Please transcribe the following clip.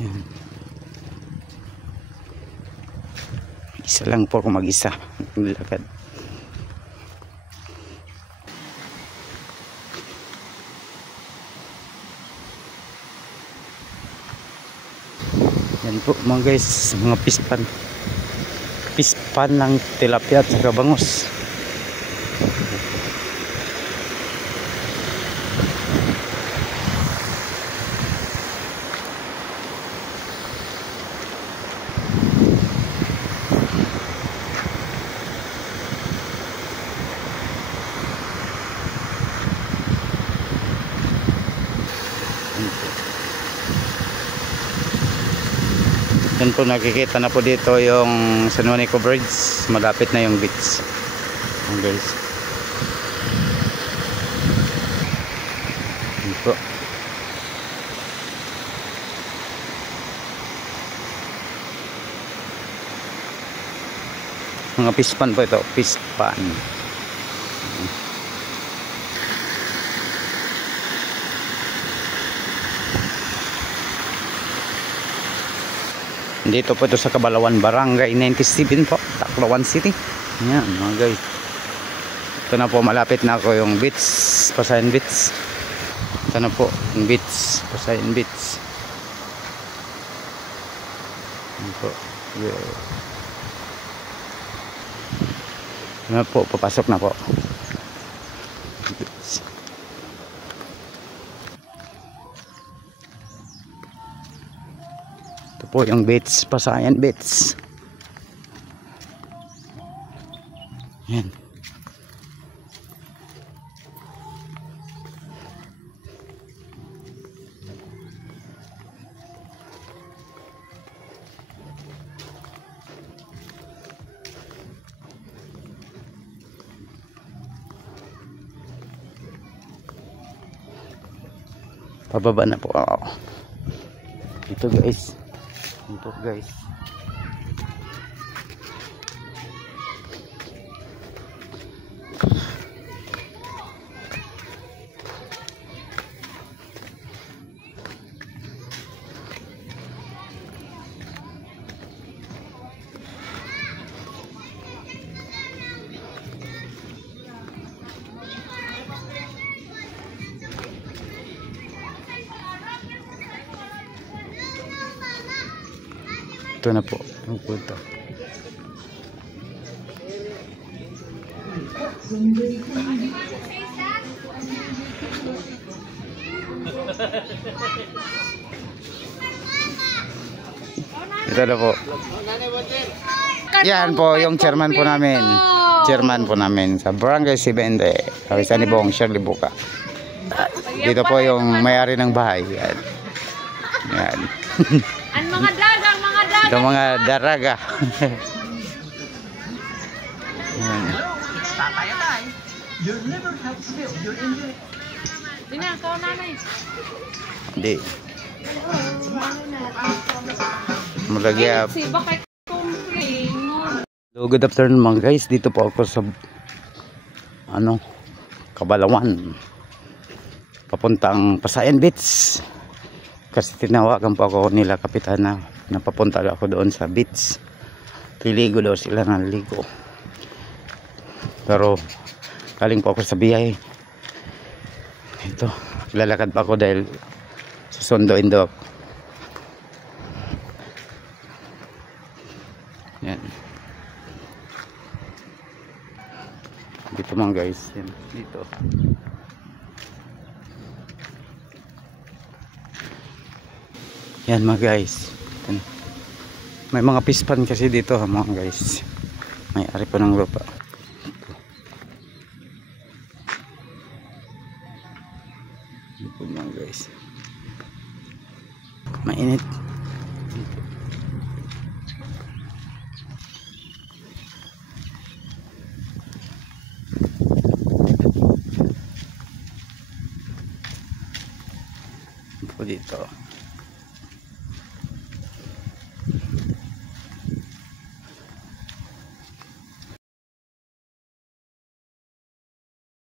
Yan. Isa lang po ako mag-isa naglakad. Yan po mga guys, mga pispan ng tilapia at saka bangus. Yan po, nakikita na po dito yung San Juanico Bridge. Malapit na yung beach. Yan guys. Yan po. Mga pispan po ito. Pispan. Dito po ito sa Cabalawan Barangay 97 po, Tacloban City. Yan mga guys. Ito na po, malapit na ako yung beach, Pasayan Beach. Ito na po yung beach, Pasayan Beach. Yan po. Ito na po, papasok na po. Po yung beach, Pasayan Beach. Yan. Pababa na po ako. Ito guys. Ito guys. Ito na po ang punta. Ito na po. Yan po yung chairman po namin. Chairman po namin sa Barangay 70. Kapisan ni Bong Shirley Buka. Dito po yung may-ari ng bahay. Yan. Yan. Ang mga dagang, mga dagang. Ito mga daraga. Dina, ikaw nanay. Hindi. Malagya. Si bakit complain mo? So, good afternoon mga guys. Dito po ako sa Cabalawan. Papuntang Pasayan Beach. Kasi tinawagan po ako nila kapitan na napapunta ako doon sa beach. Liligo daw sila ng ligo. Pero galing po ako sa biyahe. Ito, lalakad pa ako dahil susunduin daw ako. Yan. Dito mga guys. Yan. Dito. Yan mga guys. May mga pispan kasi dito mga guys. May ari pa ng lupa. Dito mga guys. Mainit. Dito.